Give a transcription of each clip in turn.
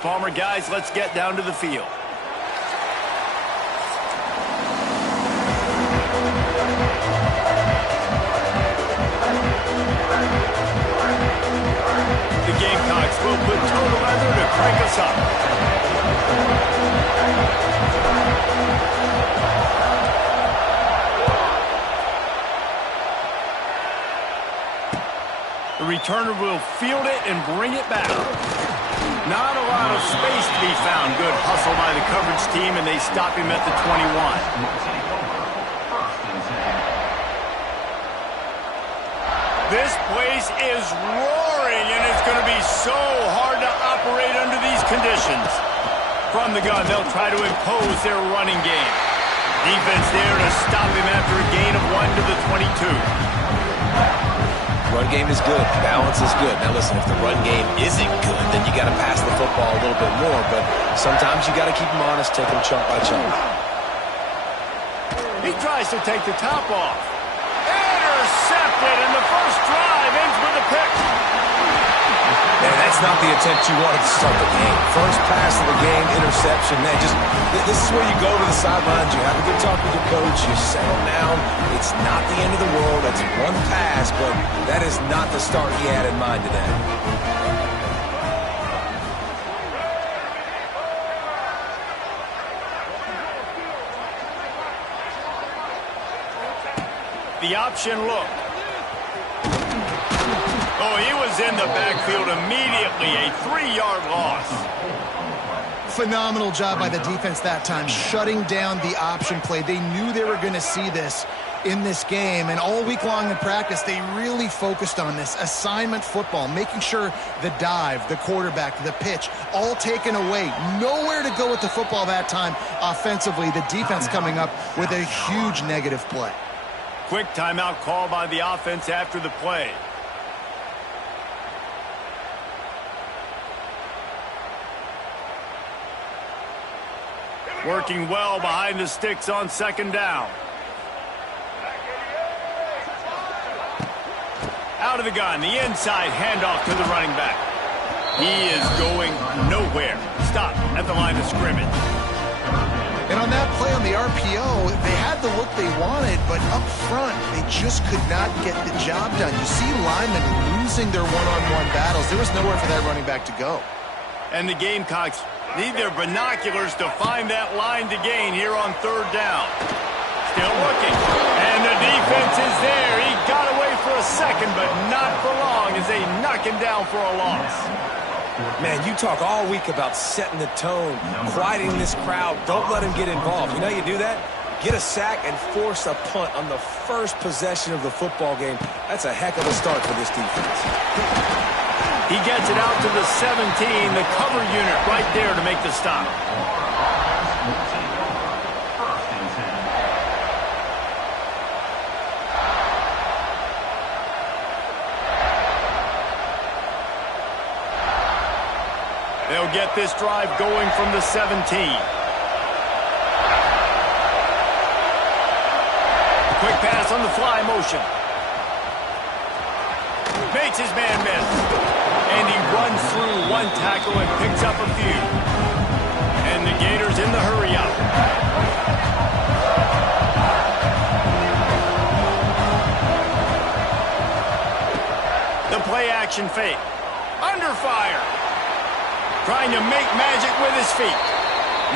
Palmer, guys, let's get down to the field. The Gamecocks will put total leather to crank us up. The returner will field it and bring it back. Not a lot of space to be found. Good hustle by the coverage team, and they stop him at the 21. This place is roaring, and it's going to be so hard to operate under these conditions. From the gun, they'll try to impose their running game. Defense there to stop him after a gain of 1 to the 22. Run game is good. Balance is good. Now listen, if the run game isn't good, then you got to pass the football a little bit more. But sometimes you got to keep them honest, take them chunk by chunk. He tries to take the top off. Intercepted, and the first drive ends with a pick. Man, that's not the attempt you wanted to start the game. First pass of the game, interception. Man, this is where you go to the sidelines. You have a good talk with your coach. You settle down. It's not the end of the world. That's one pass, but that is not the start he had in mind today. The option look. Oh, he was in the backfield immediately. A 3-yard loss. Phenomenal job by the defense that time, shutting down the option play. They knew they were going to see this in this game, and all week long in practice, they really focused on this assignment football, making sure the dive, the quarterback, the pitch, all taken away. Nowhere to go with the football that time offensively. The defense coming up with a huge negative play. Quick timeout call by the offense after the play. Working well behind the sticks on second down. Out of the gun, the inside handoff to the running back. He is going nowhere. Stop at the line of scrimmage. And on that play on the RPO, they had the look they wanted, but up front, they just could not get the job done. You see linemen losing their one-on-one battles. There was nowhere for that running back to go. And the Gamecocks need their binoculars to find that line to gain here on third down. Still looking. And the defense is there. He got away for a second, but not for long as they knock him down for a loss. Man, you talk all week about setting the tone, quieting this crowd. Don't let him get involved. You know how you do that? Get a sack and force a punt on the first possession of the football game. That's a heck of a start for this defense. He gets it out to the 17, the cover unit right there to make the stop. They'll get this drive going from the 17. Quick pass on the fly motion. Makes his man miss. And he runs through one tackle and picks up a few. And the Gators in the hurry up. The play action fake. Under fire. Trying to make magic with his feet.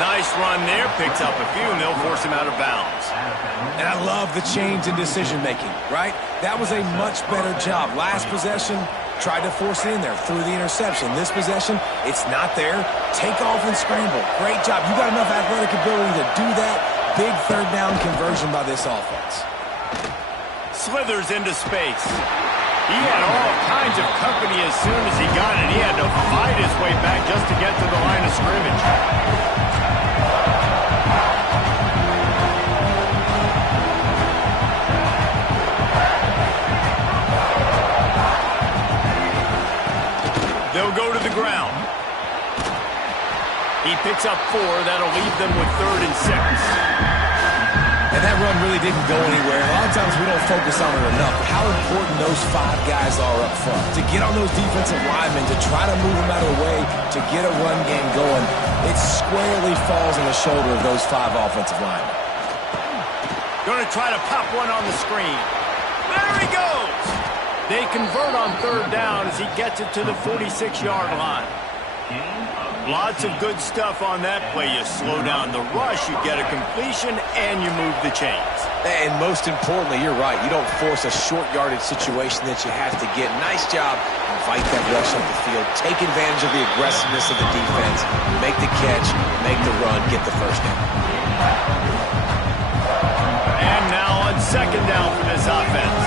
Nice run there. Picks up a few, and they'll force him out of bounds. And I love the change in decision-making, right? That was a much better job. Last possession, tried to force it in there through the interception. This possession, it's not there. Take off and scramble. Great job. You got enough athletic ability to do that. Big third down conversion by this offense. Slithers into space. He had all kinds of company as soon as he got it. He had to fight his way back just to get to the line of scrimmage. They'll go to the ground. He picks up 4. That'll leave them with 3rd and 6. And that run really didn't go anywhere. A lot of times we don't focus on it enough, but how important those 5 guys are up front. To get on those defensive linemen, to try to move them out of the way, to get a run game going, it squarely falls on the shoulder of those 5 offensive linemen. Going to try to pop one on the screen. There he goes! They convert on 3rd down as he gets it to the 46-yard line. Lots of good stuff on that play. You slow down the rush, you get a completion, and you move the chains. And most importantly, you're right. You don't force a short yardage situation that you have to get. Nice job. Invite that rush up the field. Take advantage of the aggressiveness of the defense. Make the catch, make the run, get the first down. And now on 2nd down for this offense.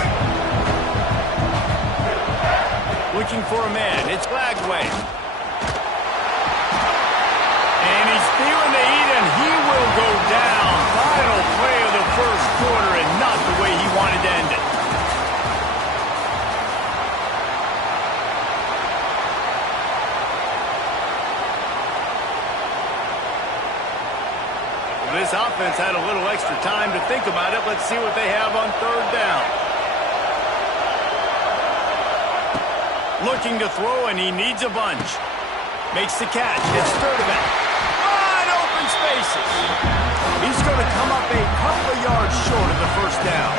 Looking for a man. It's Lagway. And he's feeling the heat, and he will go down. Final play of the 1st quarter, and not the way he wanted to end it. Well, this offense had a little extra time to think about it. Let's see what they have on 3rd down. Looking to throw, and he needs a bunch. Makes the catch. It's Sturdivant. Wide open spaces. He's going to come up a couple of yards short of the 1st down.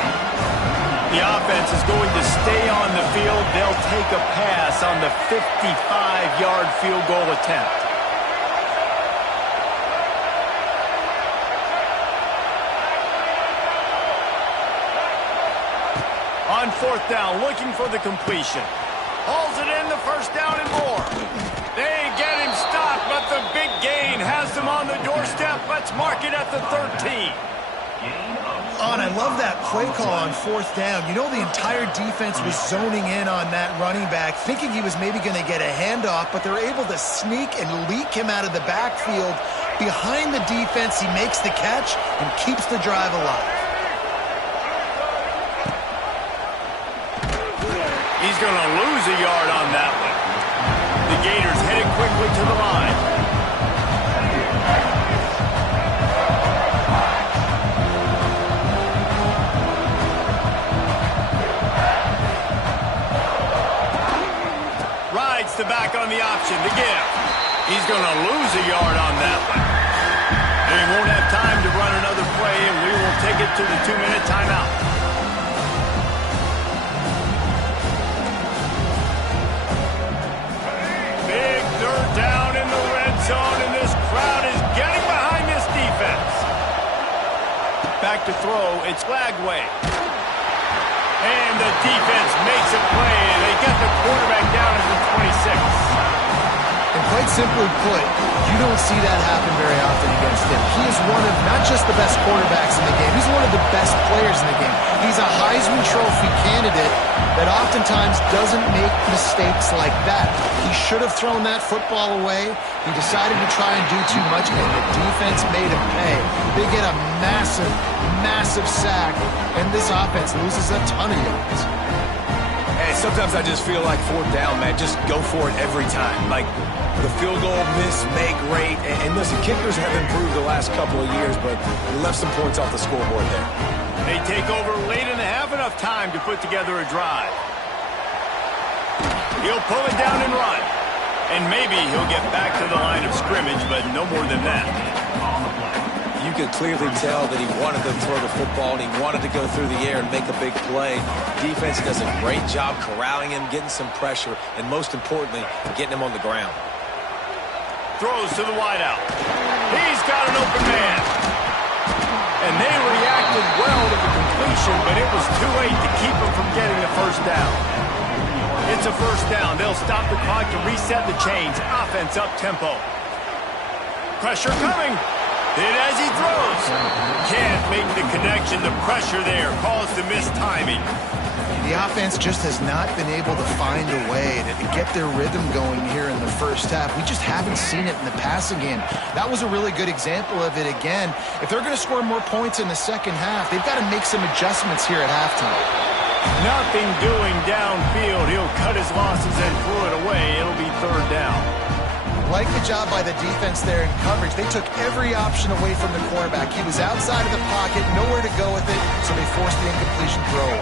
The offense is going to stay on the field. They'll take a pass on the 55-yard field goal attempt. On 4th down, looking for the completion. Hauls it in, the 1st down and more. They get him stopped, but the big gain has them on the doorstep. Let's mark it at the 13. And I love that play call on 4th down. You know, the entire defense was zoning in on that running back, thinking he was maybe going to get a handoff, but they're able to sneak and leak him out of the backfield. Behind the defense, he makes the catch and keeps the drive alive. He's going to lose a yard on that one. The Gators headed quickly to the line. Rides the back on the option to give. He's going to lose a yard on that one. They won't have time to run another play, and we will take it to the 2-minute timeout. Down in the red zone, and this crowd is getting behind this defense. Back to throw, it's Lagway. And the defense makes a play, and they get the quarterback down at the 26. And quite simply put, you don't see that happen very often against him. He is one of not just the best quarterbacks in the game, he's one of the best players in the game. He's a Heisman Trophy candidate that oftentimes doesn't make mistakes like that. He should have thrown that football away. He decided to try and do too much, and the defense made him pay. They get a massive, massive sack, and this offense loses a ton of yards. Hey, sometimes I just feel like 4th down, man. Just go for it every time. Like the field goal miss, make rate. And listen, kickers have improved the last couple of years, but they left some points off the scoreboard there. They take over late and have enough time to put together a drive. He'll pull it down and run. And maybe he'll get back to the line of scrimmage, but no more than that. You could clearly tell that he wanted to throw the football and he wanted to go through the air and make a big play. Defense does a great job corralling him, getting some pressure, and most importantly, getting him on the ground. Throws to the wideout. He's got an open man. And they reacted well to the completion, but it was too late to keep him from getting the 1st down. It's a 1st down. They'll stop the clock to reset the chains. Offense up tempo. Pressure coming. Hit as he throws. Can't make the connection. The pressure there caused the missed timing. The offense just has not been able to find a way to get their rhythm going here in the 1st half. We just haven't seen it in the passing game. That was a really good example of it again. If they're going to score more points in the 2nd half, they've got to make some adjustments here at halftime. Nothing doing downfield. He'll cut his losses and throw it away. It'll be 3rd down. Like the job by the defense there in coverage. They took every option away from the quarterback. He was outside of the pocket, nowhere to go with it, so they forced the incompletion throw.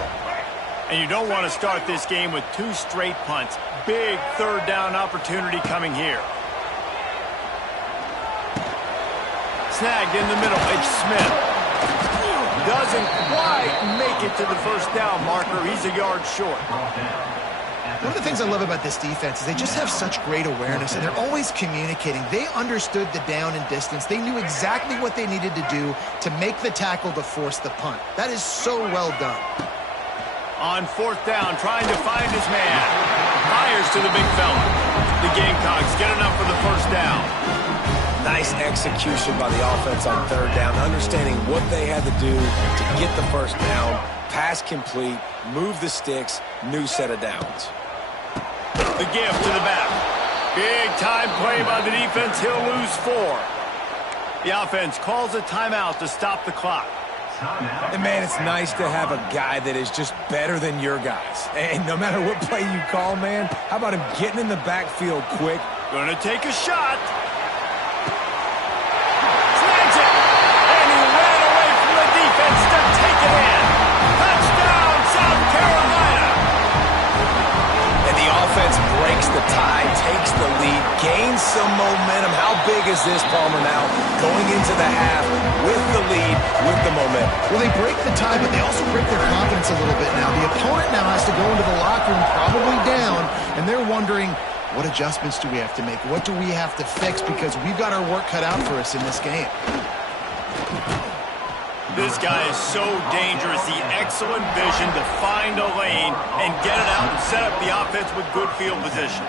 And you don't want to start this game with 2 straight punts. Big third down opportunity coming here. Snagged in the middle. It's Smith. Doesn't quite make it to the first down marker. He's a yard short. One of the things I love about this defense is they just have such great awareness, and they're always communicating. They understood the down and distance. They knew exactly what they needed to do to make the tackle to force the punt. That is so well done. On 4th down, trying to find his man. Fires to the big fella. The Gamecocks get enough for the first down. Nice execution by the offense on 3rd down, understanding what they had to do to get the first down, pass complete, move the sticks, new set of downs. The give to the back. Big time play by the defense. He'll lose 4. The offense calls a timeout to stop the clock. And, man, it's nice to have a guy that is just better than your guys. And no matter what play you call, man, how about him getting in the backfield quick? Gonna take a shot. Snags it. And he ran away from the defense to take it in. Touchdown, South Carolina. And the offense breaks the tie, takes the lead, gains some momentum. How big is this, Palmer, now? Going into the half with the lead, with the momentum. Well, they break the tie, but they also break their confidence a little bit now. The opponent now has to go into the locker room probably down, and they're wondering, what adjustments do we have to make? What do we have to fix? Because we've got our work cut out for us in this game. This guy is so dangerous. The excellent vision to find a lane and get it out and set up the offense with good field position.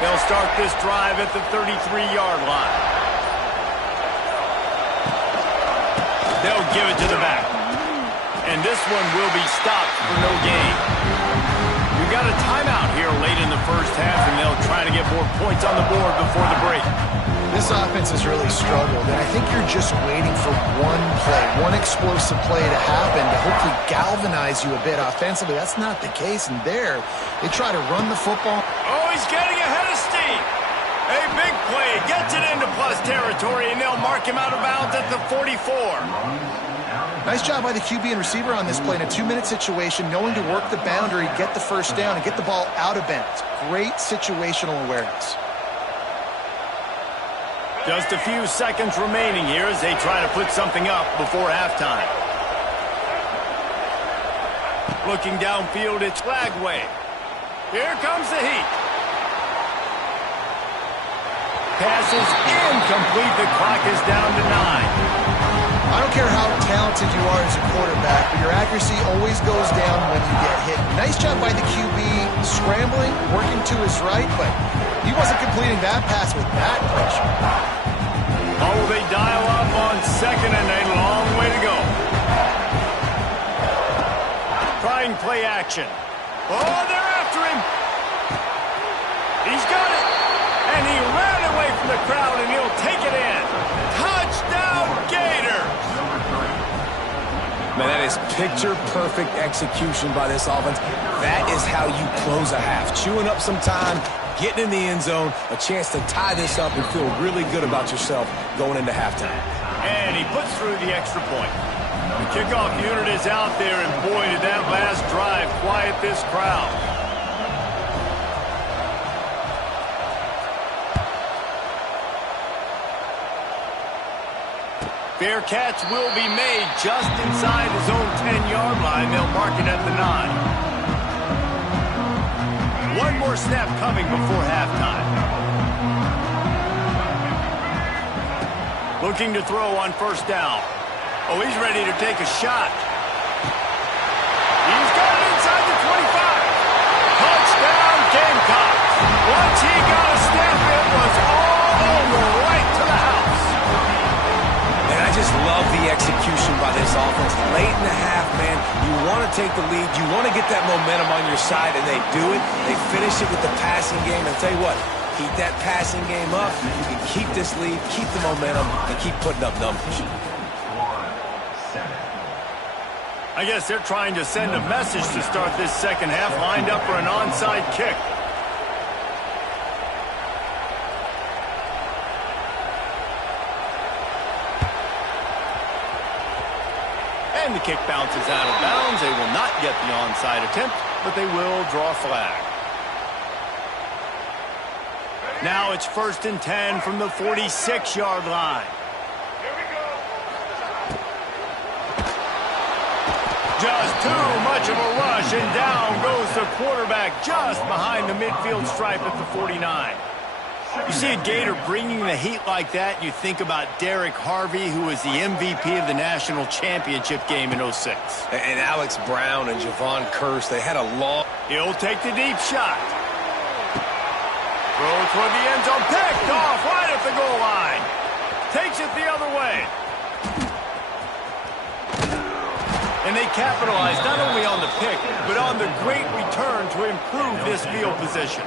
They'll start this drive at the 33-yard line. They'll give it to the back. And this one will be stopped for no gain. We've got a timeout here late in the first half, and they'll try to get more points on the board before the break. This offense has really struggled, and I think you're just waiting for one play, one explosive play to happen to hopefully galvanize you a bit offensively. That's not the case, and there, they try to run the football. Oh, he's getting ahead of steam. A big play, gets it into plus territory, and they'll mark him out of bounds at the 44. Nice job by the QB and receiver on this play in a 2-minute situation, knowing to work the boundary, get the first down, and get the ball out of bounds. Great situational awareness. Just a few seconds remaining here as they try to put something up before halftime. Looking downfield, it's Flagway. Here comes the heat. Pass is incomplete. The clock is down to 9. I don't care how talented you are as a quarterback, but your accuracy always goes down when you get hit. Nice job by the QB scrambling, working to his right, but he wasn't completing that pass with that pressure. Oh, they dial up on 2nd and a long way to go. Trying play action. Oh, they're after him. He's got it. And he ran away from the crowd, and he'll take it in. Touchdown, Gators! Man, that is picture-perfect execution by this offense. That is how you close a half. Chewing up some time, getting in the end zone, a chance to tie this up and feel really good about yourself going into halftime. And he puts through the extra point. The kickoff unit is out there, and boy, did that last drive quiet this crowd. Bearcats will be made just inside his own 10-yard line. They'll mark it at the 9. One more snap coming before halftime. Looking to throw on first down. Oh, he's ready to take a shot. He's got it inside the 25. Touchdown, Gamecocks. Once he got a snap, it was all over right to the house. And I just love the execution by this offense. Late in the half, man, you want to take the lead. You want to get that momentum on your side, and they do it. They finish it with the passing game. And tell you what, Keep that passing game up. You can keep this lead, keep the momentum, and keep putting up numbers. I guess they're trying to send a message to start this second half, lined up for an onside kick. And the kick bounces out of bounds. They will not get the onside attempt, but they will draw a flag. Now it's 1st and 10 from the 46-yard line. Just too much of a rush, and down goes the quarterback just behind the midfield stripe at the 49. You see a Gator bringing the heat like that, you think about Derek Harvey, who was the MVP of the national championship game in '06. And Alex Brown and Javon Curse, they had a long... He'll take the deep shot. Throw toward the end zone, picked off right at the goal line. Takes it the other way. And they capitalize not only on the pick, but on the great return to improve this field position.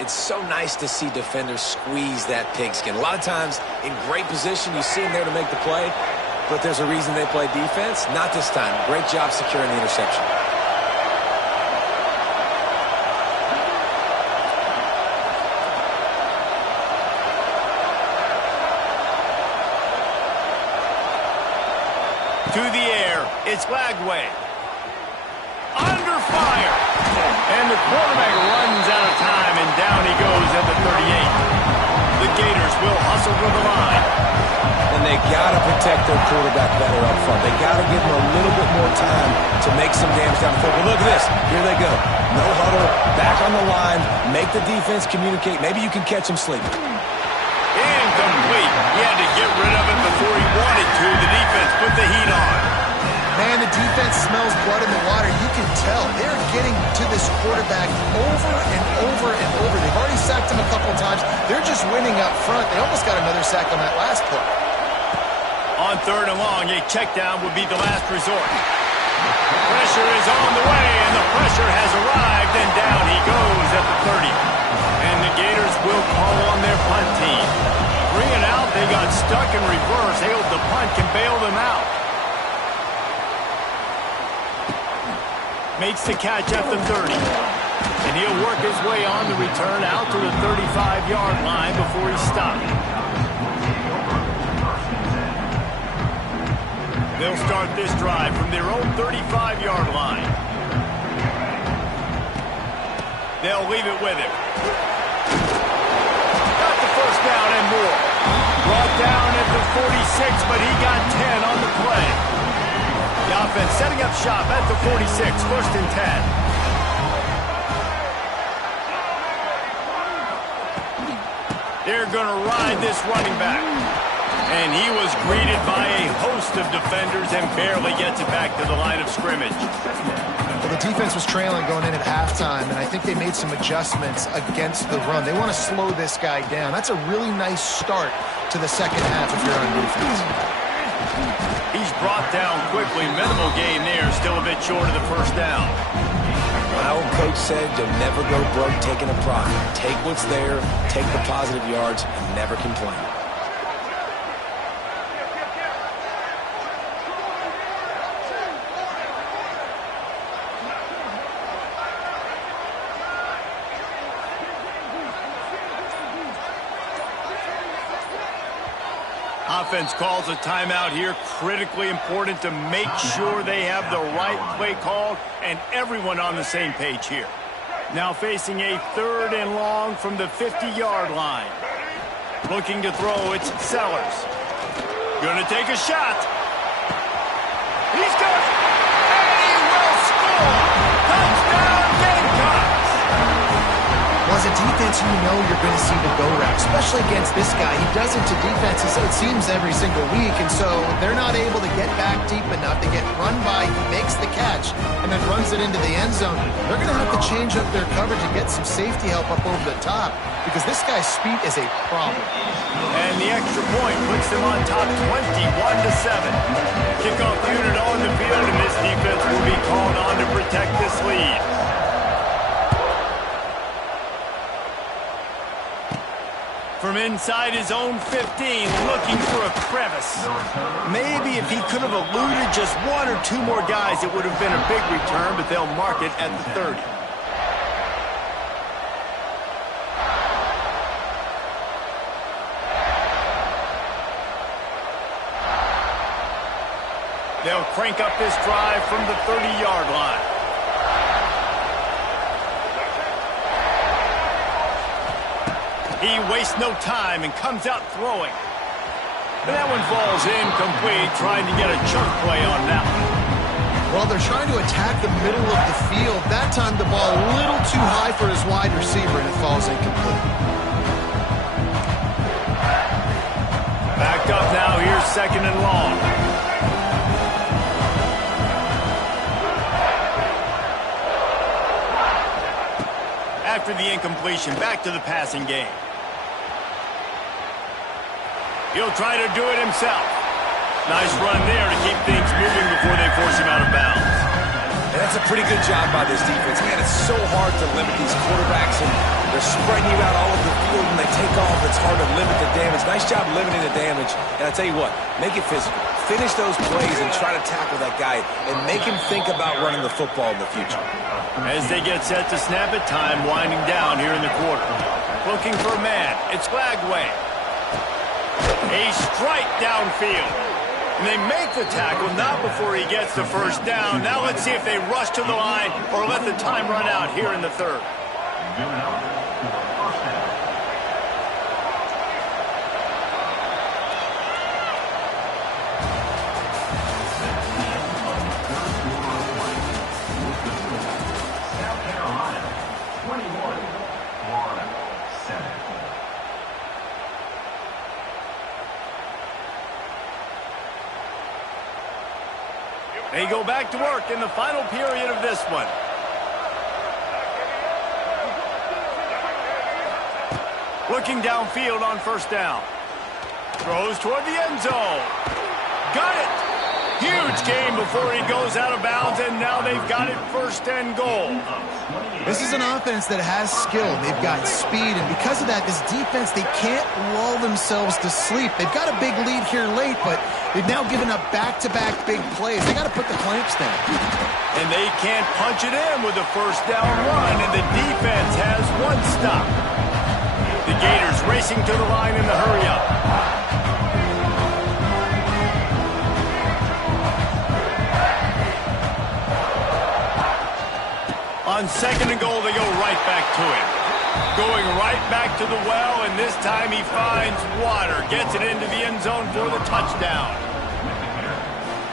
It's so nice to see defenders squeeze that pigskin. A lot of times, in great position, you see them there to make the play, but there's a reason they play defense. Not this time. Great job securing the interception. To the air, it's Lagway. Under fire. And the quarterback runs out of time, and down he goes at the 38. The Gators will hustle to the line. And they got to protect their quarterback better up front. They got to give him a little bit more time to make some damage down the field. But look at this. Here they go. No huddle, back on the line, make the defense communicate. Maybe you can catch them sleeping. Incomplete. He had to get rid of it before he wanted to. The defense put the heat on. Man, the defense smells blood in the water. You can tell. They're getting to this quarterback over and over and over. They've already sacked him a couple times. They're just winning up front. They almost got another sack on that last play. On 3rd and long, a check down would be the last resort. Pressure is on the way, and the pressure has arrived, and down he goes at the 30. And the Gators will call on their punt team. 3 and out, they got stuck in reverse. They hope the punt can bail them out. Makes the catch at the 30. And he'll work his way on the return out to the 35-yard line before he's stopped. They'll start this drive from their own 35-yard line. They'll leave it with him. Got the first down and more. Brought down at the 46, but he got 10 on the play. The offense setting up shop at the 46, 1st and 10. They're going to ride this running back. And he was greeted by a host of defenders and barely gets it back to the line of scrimmage. Well, the defense was trailing going in at halftime, and I think they made some adjustments against the run. They want to slow this guy down. That's a really nice start to the second half if you're on defense. He's brought down quickly. Minimal gain there, still a bit short of the first down. My old coach said you'll never go broke taking a profit. Take what's there, take the positive yards, and never complain. Offense calls a timeout here. Critically important to make sure they have the right play called and everyone on the same page here. Now facing a 3rd and long from the 50-yard line. Looking to throw, it's Sellers. Gonna take a shot. He's got it. And he will score. Touchdown Gamecocks. Well, as a defense, you know you're going to see the go route, especially against this guy. He does it to defenses, it seems, every single week, and so they're not able to get back deep enough. They get run by, he makes the catch, and then runs it into the end zone. They're going to have to change up their coverage and get some safety help up over the top, because this guy's speed is a problem. And the extra point puts them on top 21-7. Kickoff unit on the field, and this defense will be called on to protect this lead. From inside his own 15, looking for a crevice. Maybe if he could have eluded just one or two more guys, it would have been a big return, but they'll mark it at the 30. They'll crank up this drive from the 30-yard line. He wastes no time and comes out throwing. And that one falls incomplete, trying to get a chunk play on that one. Well, they're trying to attack the middle of the field. That time the ball a little too high for his wide receiver, and it falls incomplete. Back up now. Here's 2nd and long. After the incompletion, back to the passing game. He'll try to do it himself. Nice run there to keep things moving before they force him out of bounds. And that's a pretty good job by this defense. Man, it's so hard to limit these quarterbacks, and they're spreading you out all over the field. When they take off, it's hard to limit the damage. Nice job limiting the damage. And I tell you what, make it physical. Finish those plays and try to tackle that guy and make him think about running the football in the future. As they get set to snap it, time winding down here in the quarter. Looking for a man. It's Glagway. A strike downfield. And they make the tackle, not before he gets the first down. Now let's see if they rush to the line or let the time run out here in the 3rd. They go back to work in the final period of this one. Looking downfield on 1st down. Throws toward the end zone. Got it! Huge game before he goes out of bounds, and now they've got it 1st and goal. This is an offense that has skill. They've got speed, and because of that, this defense, they can't lull themselves to sleep. They've got a big lead here late, but they've now given up back-to-back big plays. They got to put the clamps down. And they can't punch it in with a 1st down run, and the defense has one stop. The Gators racing to the line in the hurry-up. On 2nd and goal, they go right back to him. Going right back to the well, and this time he finds water. Gets it into the end zone for the touchdown.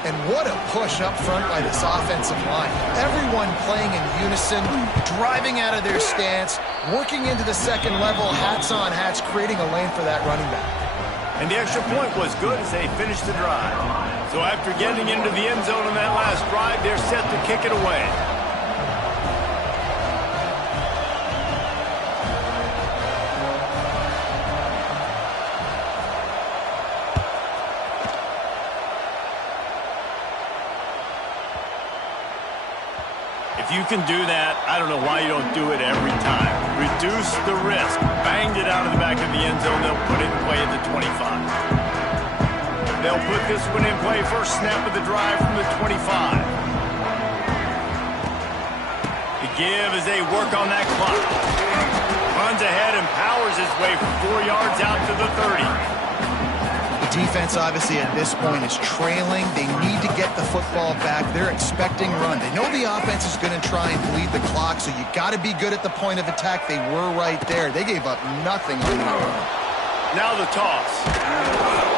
And what a push up front by this offensive line. Everyone playing in unison, driving out of their stance, working into the 2nd level, hats on hats, creating a lane for that running back. And the extra point was good as they finished the drive. So after getting into the end zone on that last drive, they're set to kick it away. If you can do that, I don't know why you don't do it every time. Reduce the risk. Banged it out of the back of the end zone. They'll put it in play at the 25. They'll put this one in play. First snap of the drive from the 25. The give as they work on that clock. Runs ahead and powers his way from 4 yards out to the 30. Defense, obviously, at this point is trailing. They need to get the football back. They're expecting run. They know the offense is going to try and bleed the clock, so you got to be good at the point of attack. They were right there. They gave up nothing on that run. Now the toss.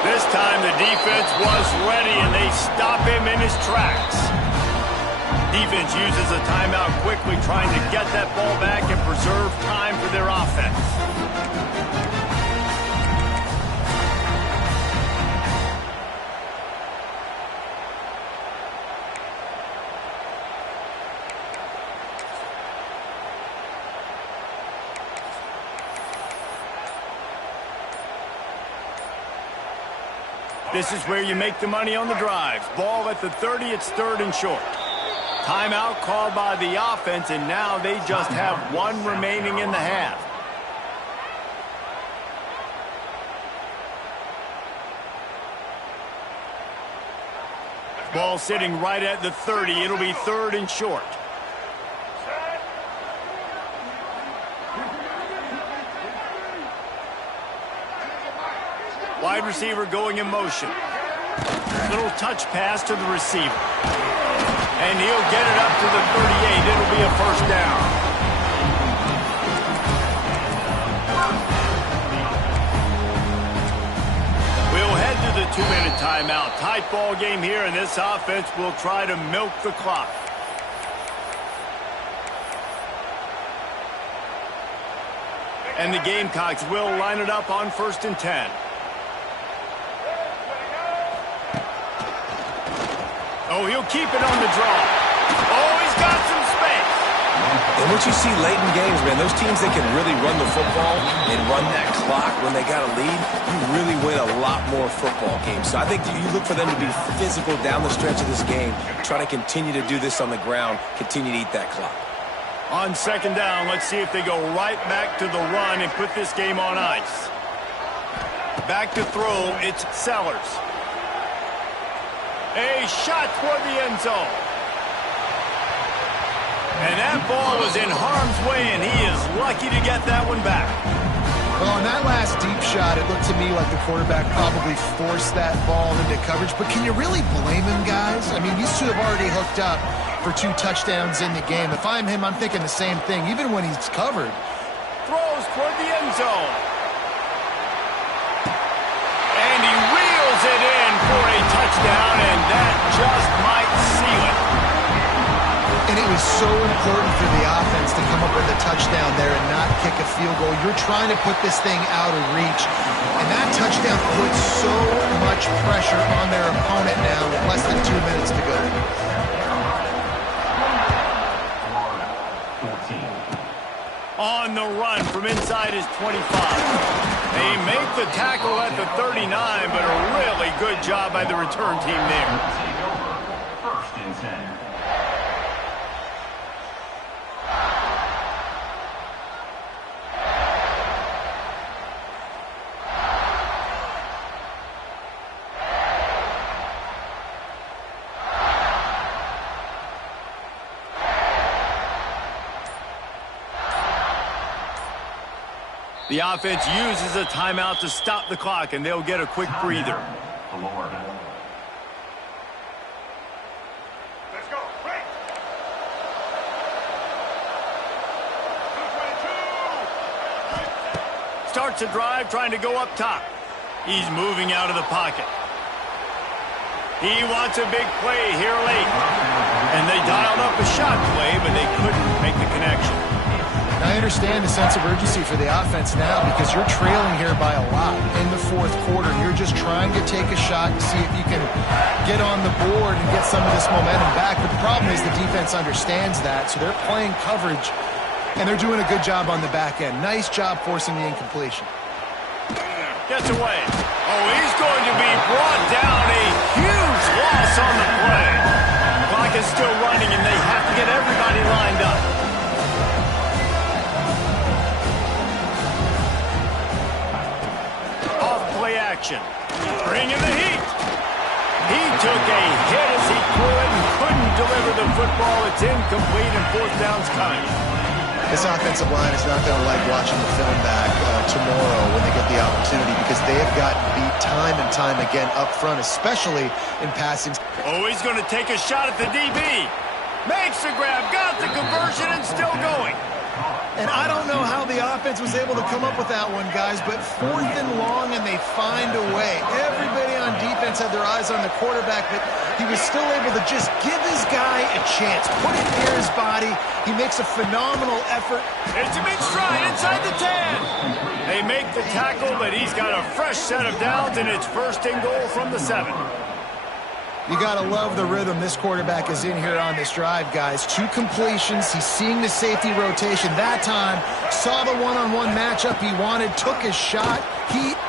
This time the defense was ready, and they stop him in his tracks. Defense uses a timeout quickly, trying to get that ball back and preserve time for their offense. This is where you make the money on the drives. Ball at the 30, it's 3rd and short. Timeout called by the offense, and now they just have one remaining in the half. Ball sitting right at the 30. It'll be 3rd and short. Wide receiver going in motion. Little touch pass to the receiver. And he'll get it up to the 38. It'll be a 1st down. We'll head to the 2-minute timeout. Tight ball game here, and this offense will try to milk the clock. And the Gamecocks will line it up on 1st and 10. Oh, he'll keep it on the draw. Oh, he's got some space. And what you see late in games, man, those teams that can really run the football and run that clock when they got a lead, you really win a lot more football games. So I think you look for them to be physical down the stretch of this game, try to continue to do this on the ground, continue to eat that clock. On 2nd down, let's see if they go right back to the run and put this game on ice. Back to throw, it's Sellers. A shot toward the end zone. And that ball was in harm's way, and he is lucky to get that one back. Well, on that last deep shot, it looked to me like the quarterback probably forced that ball into coverage. But can you really blame him, guys? I mean, these two have already hooked up for 2 touchdowns in the game. If I'm him, I'm thinking the same thing, even when he's covered. Throws toward the end zone. And he reels it in for a touchdown, and that just might seal it. And it was so important for the offense to come up with a touchdown there and not kick a field goal. You're trying to put this thing out of reach. And that touchdown puts so much pressure on their opponent now with less than 2 minutes to go. On the run from inside his 25. They make the tackle at the 39, but a really good job by the return team there. 1st and 10. The offense uses a timeout to stop the clock, and they'll get a quick breather. Let's go. Break. 222. Starts a drive trying to go up top. He's moving out of the pocket. He wants a big play here late. And they dialed up a shot play, but they couldn't make the connection. I understand the sense of urgency for the offense now because you're trailing here by a lot in the 4th quarter. You're just trying to take a shot and see if you can get on the board and get some of this momentum back. But the problem is the defense understands that, so they're playing coverage, and they're doing a good job on the back end. Nice job forcing the incompletion. Gets away. Oh, he's going to be brought down. A huge loss on the play. The clock is still running, and they have to get everybody lined up. Action. Bringing the heat. He took a hit as he threw it and couldn't deliver the football. It's incomplete and 4th down's coming. This offensive line is not going to like watching the film back tomorrow when they get the opportunity because they have gotten beat time and time again up front, especially in passing. Oh, he's going to take a shot at the DB. Makes the grab, got the conversion, and still going. And I don't know how the offense was able to come up with that one, guys, but 4th and long, and they find a way. Everybody on defense had their eyes on the quarterback, but he was still able to just give his guy a chance, put it near his body. He makes a phenomenal effort. It's him in stride inside the 10. They make the tackle, but he's got a fresh set of downs, and it's 1st and goal from the 7. You got to love the rhythm this quarterback is in here on this drive, guys. 2 completions. He's seeing the safety rotation. That time, saw the one-on-one matchup he wanted, took his shot. He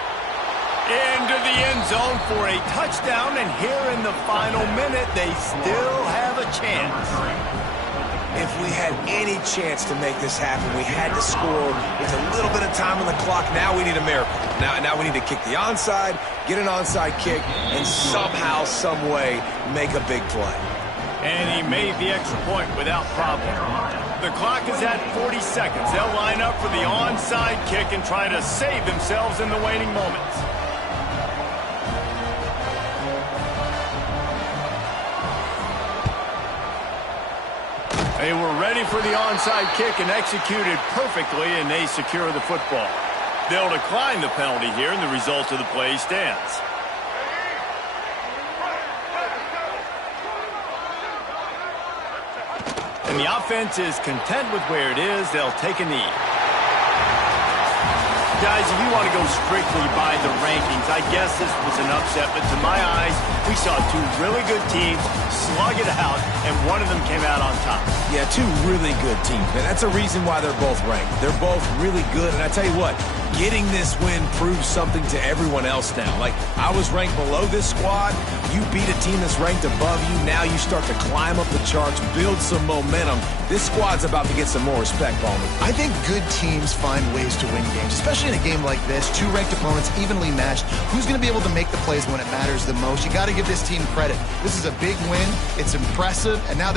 into the end zone for a touchdown, and here in the final minute, they still have a chance. If we had any chance to make this happen, we had to score with a little bit of time on the clock. Now we need a miracle. Now we need to kick the onside, get an onside kick, and somehow, some way, make a big play. And he made the extra point without problem. The clock is at 40 seconds. They'll line up for the onside kick and try to save themselves in the waning moments. They were ready for the onside kick and executed perfectly, and they secure the football. They'll decline the penalty here, and the result of the play stands. And the offense is content with where it is. They'll take a knee. Guys, if you want to go strictly by the rankings, I guess this was an upset, but to my eyes, we saw two really good teams slug it out, and one of them came out on top. Yeah, two really good teams, man. That's a reason why they're both ranked. They're both really good, and I tell you what, getting this win proves something to everyone else now. Like, I was ranked below this squad. You beat a team that's ranked above you. Now you start to climb up the charts, build some momentum. This squad's about to get some more respect, Ballman. I think good teams find ways to win games, especially in a game like this. Two ranked opponents, evenly matched. Who's going to be able to make the plays when it matters the most? You got to give this team credit. This is a big win. It's impressive, and now